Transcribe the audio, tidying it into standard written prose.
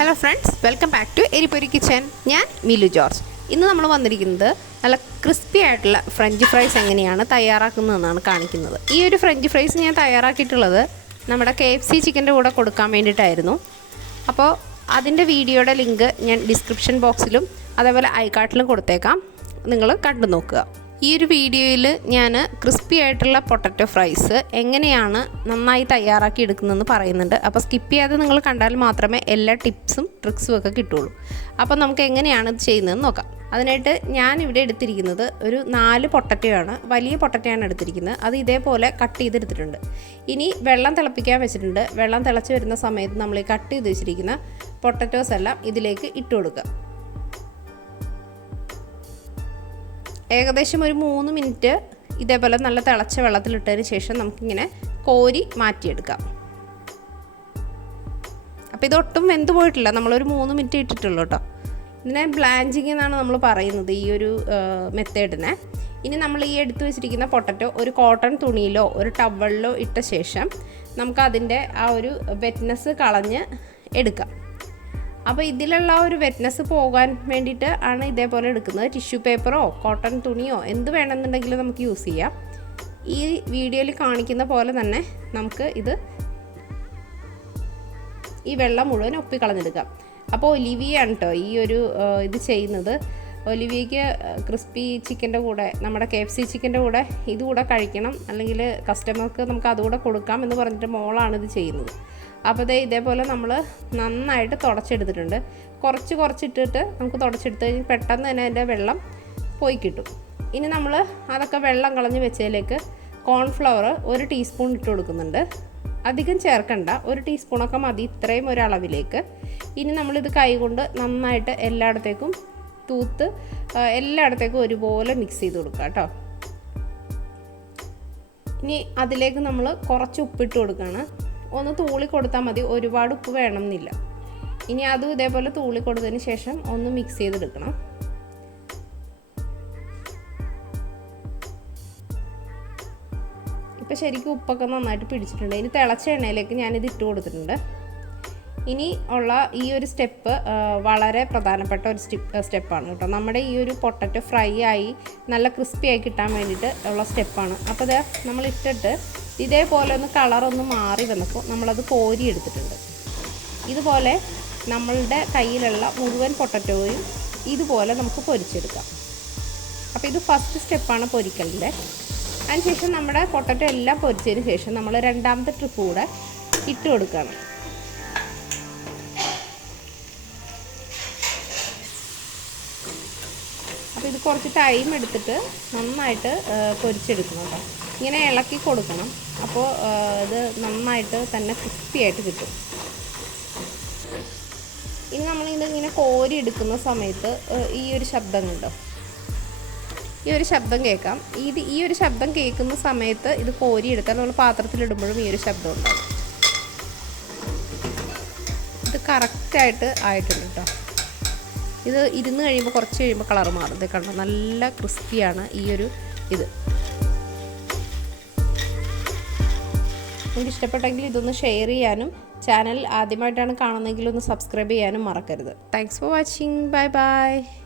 Hello friends, welcome back to Erippori kitchen. ഞാൻ Milu George. ഇന്ന് നമ്മൾ വന്നിരിക്കുന്നത് നല്ല ക്രിസ്പി ആയിട്ടുള്ള ഫ്രഞ്ച് ഫ്രൈസ് എങ്ങനെയാണ് തയ്യാറാക്കുന്നതെന്നാണ് കാണിക്കുന്നത്. ഈ ഒരു ഫ്രഞ്ച് ഫ്രൈസ് ഞാൻ തയ്യാറാക്കിയിട്ടുള്ളത് നമ്മുടെ KFC ചിക്കൻ്റെ കൂടെ കൊടുക്കാൻ വേണ്ടിയിട്ടായിരുന്നു. അപ്പോൾ അതിൻ്റെ വീഡിയോയുടെ ലിങ്ക് ഞാൻ ഡിസ്ക്രിപ്ഷൻ ബോക്സിലും അതേപോലെ ഐകാർട്ടിലും കൊടുത്തേക്കാം. നിങ്ങൾ കണ്ടു നോക്കുക. ഈ ഒരു വീഡിയോയിൽ ഞാൻ ക്രിസ്പി ആയിട്ടുള്ള പൊട്ടറ്റോ ഫ്രൈസ് എങ്ങനെയാണ് നന്നായി തയ്യാറാക്കി എടുക്കുന്നതെന്ന് പറയുന്നുണ്ട്. അപ്പോൾ സ്കിപ്പ് ചെയ്യാതെ നിങ്ങൾ കണ്ടാൽ മാത്രമേ എല്ലാ ടിപ്സും ട്രിക്സും ഒക്കെ കിട്ടുള്ളൂ. അപ്പോൾ നമുക്ക് എങ്ങനെയാണ് ഇത് ചെയ്യുന്നതെന്ന് നോക്കാം. അതിനായിട്ട് ഞാനിവിടെ എടുത്തിരിക്കുന്നത് ഒരു 4 പൊട്ടറ്റോയാണ്. വലിയ പൊട്ടറ്റോയാണ് എടുത്തിരിക്കുന്നത്. അത് ഇതേപോലെ കട്ട് ചെയ്തെടുത്തിട്ടുണ്ട്. ഇനി വെള്ളം തിളപ്പിക്കാൻ വെച്ചിട്ടുണ്ട്. വെള്ളം തിളച്ച് വരുന്ന സമയത്ത് നമ്മൾ ഈ കട്ട് ചെയ്ത് വെച്ചിരിക്കുന്ന പൊട്ടറ്റോസ് എല്ലാം ഇതിലേക്ക് ഇട്ട് കൊടുക്കുക. ഏകദേശം ഒരു 3 മിനിറ്റ് ഇതേപോലെ നല്ല തിളച്ച വെള്ളത്തിലിട്ടതിന് ശേഷം നമുക്കിങ്ങനെ കോരി മാറ്റിയെടുക്കാം. അപ്പോൾ ഇതൊട്ടും വെന്ത് പോയിട്ടില്ല. നമ്മളൊരു 3 മിനിറ്റ് ഇട്ടിട്ടുള്ളൂ കേട്ടോ. ഇതിനെ ബ്ലാഞ്ചിങ് എന്നാണ് നമ്മൾ പറയുന്നത് ഈ ഒരു മെത്തേഡിനെ. ഇനി നമ്മൾ ഈ എടുത്തു വെച്ചിരിക്കുന്ന പൊട്ടറ്റോ ഒരു കോട്ടൺ തുണിയിലോ ഒരു ടവലിലോ ഇട്ട ശേഷം നമുക്കതിൻ്റെ ആ ഒരു വെറ്റ്നെസ് കളഞ്ഞ് എടുക്കാം. അപ്പോൾ ഇതിലുള്ള ഒരു വെറ്റ്നെസ് പോകാൻ വേണ്ടിയിട്ട് ആണ് ഇതേപോലെ എടുക്കുന്നത്. ടിഷ്യൂ പേപ്പറോ കോട്ടൺ തുണിയോ എന്ത് വേണമെന്നുണ്ടെങ്കിലും നമുക്ക് യൂസ് ചെയ്യാം. ഈ വീഡിയോയിൽ കാണിക്കുന്ന പോലെ തന്നെ നമുക്ക് ഈ വെള്ളം മുഴുവൻ ഒപ്പിക്കളഞ്ഞെടുക്കാം. അപ്പോൾ ഒലിവിയാണ് കേട്ടോ ഈ ഒരു ഇത് ചെയ്യുന്നത്. ഒലിവിയയ്ക്ക് ക്രിസ്പി ചിക്കൻ്റെ കൂടെ നമ്മുടെ KFC ചിക്കൻ്റെ കൂടെ ഇതുകൂടെ കഴിക്കണം, അല്ലെങ്കിൽ കസ്റ്റമർക്ക് നമുക്ക് അതുകൂടെ കൊടുക്കാം എന്ന് പറഞ്ഞിട്ട് മോളാണ് ഇത് ചെയ്യുന്നത്. അപ്പോൾ ഇതേപോലെ നമ്മൾ നന്നായിട്ട് തുടച്ചെടുത്തിട്ടുണ്ട്. കുറച്ചിട്ടിട്ട് നമുക്ക് തുടച്ചെടുത്ത് കഴിഞ്ഞ് പെട്ടെന്ന് തന്നെ അതിൻ്റെ വെള്ളം പോയി കിട്ടും. ഇനി നമ്മൾ അതൊക്കെ വെള്ളം കളഞ്ഞ് വെച്ചതിലേക്ക് കോൺഫ്ലവർ 1 ടീസ്പൂൺ ഇട്ട് കൊടുക്കുന്നുണ്ട്. അധികം ചേർക്കണ്ട, 1 ടീസ്പൂണൊക്കെ മതി ഇത്രയും ഒരളവിലേക്ക്. ഇനി നമ്മളിത് കൈകൊണ്ട് നന്നായിട്ട് എല്ലായിടത്തേക്കും എല്ലായിടത്തേക്കും ഒരുപോലെ മിക്സ് ചെയ്ത് കൊടുക്കുക കേട്ടോ. ഇനി അതിലേക്ക് നമ്മൾ കുറച്ച് ഉപ്പിട്ട് കൊടുക്കുകയാണ്. ഒന്ന് തൂളി കൊടുത്താൽ മതി, ഒരുപാട് ഉപ്പ് വേണമെന്നില്ല. ഇനി അതും ഇതേപോലെ തൂളി കൊടുത്തതിന് ശേഷം ഒന്ന് മിക്സ് ചെയ്തെടുക്കണം. ഇപ്പോൾ ശരിക്കും ഉപ്പൊക്കെ നന്നായിട്ട് പിടിച്ചിട്ടുണ്ട്. ഇനി തിളച്ച എണ്ണയിലേക്ക് ഞാനിത് ഇട്ട് കൊടുത്തിട്ടുണ്ട്. ഇനി ഉള്ള ഈ ഒരു സ്റ്റെപ്പ് വളരെ പ്രധാനപ്പെട്ട ഒരു സ്റ്റെപ്പാണ് കേട്ടോ. നമ്മുടെ ഈ ഒരു പൊട്ടറ്റോ ഫ്രൈ ആയി നല്ല ക്രിസ്പി ആയി കിട്ടാൻ വേണ്ടിയിട്ട് ഉള്ള സ്റ്റെപ്പാണ്. അപ്പോൾ അത് നമ്മൾ ഇട്ടിട്ട് ഇതേപോലെ ഒന്ന് കളറൊന്ന് മാറി വന്നപ്പോൾ നമ്മളത് കോരി എടുത്തിട്ടുണ്ട്. ഇതുപോലെ നമ്മളുടെ കയ്യിലുള്ള മുഴുവൻ പൊട്ടറ്റോയും ഇതുപോലെ നമുക്ക് പൊരിച്ചെടുക്കാം. അപ്പോൾ ഇത് ഫസ്റ്റ് സ്റ്റെപ്പാണ് പൊരിക്കലിൻ്റെ. അതിനുശേഷം നമ്മുടെ പൊട്ടറ്റോ എല്ലാം പൊരിച്ചതിന് ശേഷം നമ്മൾ രണ്ടാമത്തെ ട്രിപ്പ് കൂടെ ഇട്ട് കൊടുക്കുകയാണ്. അപ്പോൾ ഇത് കുറച്ച് ടൈം എടുത്തിട്ട് നന്നായിട്ട് പൊരിച്ചെടുക്കണം കേട്ടോ. ഇങ്ങനെ ഇളക്കി കൊടുക്കണം. അപ്പോൾ ഇത് നന്നായിട്ട് തന്നെ ക്രിസ്പി ആയിട്ട് കിട്ടും. ഇനി നമ്മളിതിങ്ങനെ കോരി എടുക്കുന്ന സമയത്ത് ഈ ഒരു ശബ്ദം കണ്ടോ, ഈ ഒരു ശബ്ദം കേൾക്കാം. ഈ ഒരു ശബ്ദം കേൾക്കുന്ന സമയത്ത് ഇത് കോരി എടുത്താൽ നമ്മൾ പാത്രത്തിലിടുമ്പോഴും ഈ ഒരു ശബ്ദം ഉണ്ടാകും. ഇത് കറക്റ്റായിട്ട് ആയിട്ടുണ്ട് കേട്ടോ. ഇത് ഇരുന്ന് കഴിയുമ്പോൾ കുറച്ച് കഴിയുമ്പോൾ കളർ മാറും. ഇത് കണ്ടോ, നല്ല ക്രിസ്പിയാണ് ഈ ഒരു ഇത്. നിങ്ങൾക്ക് ഇഷ്ടപ്പെട്ടെങ്കിൽ ഇതൊന്ന് ഷെയർ ചെയ്യാനും ചാനൽ ആദ്യമായിട്ടാണ് കാണുന്നതെങ്കിൽ ഒന്ന് സബ്സ്ക്രൈബ് ചെയ്യാനും മറക്കരുത്. Thanks for watching. Bye bye.